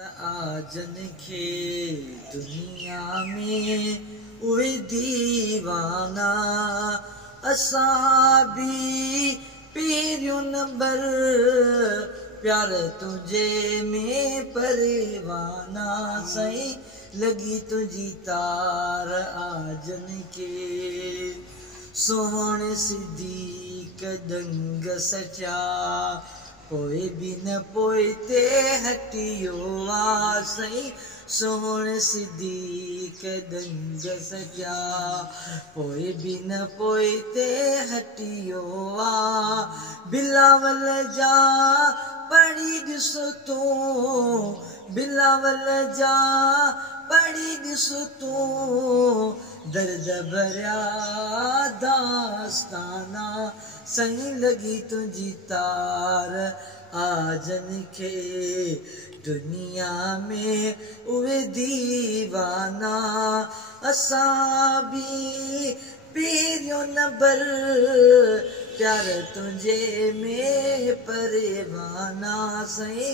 आजन खे दुनिया में उहे दीवाना असां भी पहिरियों नंबर प्यार तुझे में परवाना सही लगी तुझी तार आजन के सोहणे सिद्दीक़ दंग सचा पोए भी न पोए ते हटियो आ सही सोहणे सिद्दीक़ दंग सचा पोए भी न पोए ते हटियो आ बिलावल जा पढ़ी ॾिसो तूं बिलावल जा पढ़ी ॾिसो तूं दर्द भरिया दास्ताना सही लगी तुझी तार आजन खे दुनिया में उहे दीवाना असां भी पहिरियों नंबर प्यार तुझे में परवाना सही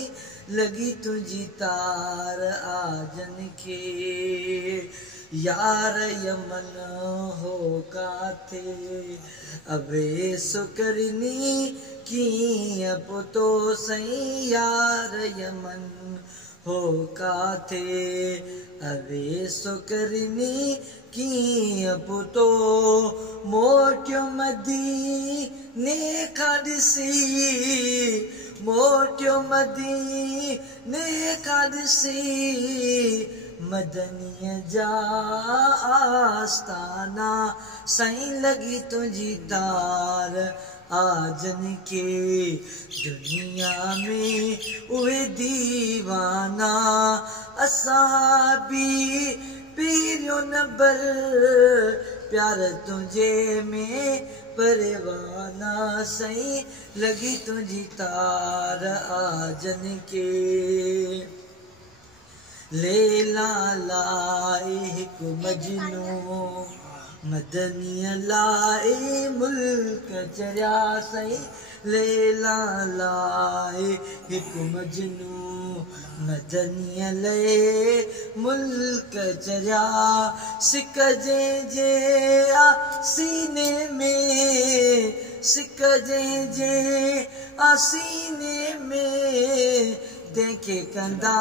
लगी तुझी तार आजन के यार यमन हो काथे अबे सुकरनी कीअं पुतो सही यार यमन हो काथे अबे सुकरनी कीअं पुतो मोटियो मदीने खां ॾिसी मोटियो मदीने खां ॾिसी मदनीअ जा आस्ताना सही लगी तुझी तार आजन के दुनिया में उहे दीवाना असां भी पहिरियों नंबर प्यार तुझे में परवाना सही लगी तुझी तार आजन के लैला लाए हिकु मजनू मदनीअ लाए मुल्क चरिया सही लैला लाए हिकु मजनू मदनीअ लाए मुल्क चरिया सिक जे सीने में सिक जे सीने में देखे कंदा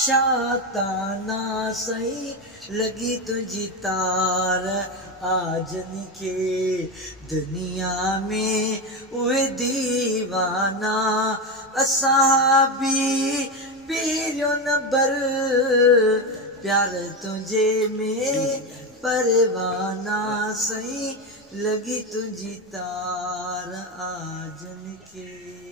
शाताना सही लगी तुझी तार आजन के दुनिया में उहे दीवाना असां भी पहिरियों नंबर प्यार तुझे में परवाना सही लगी तुझी तार आजन के।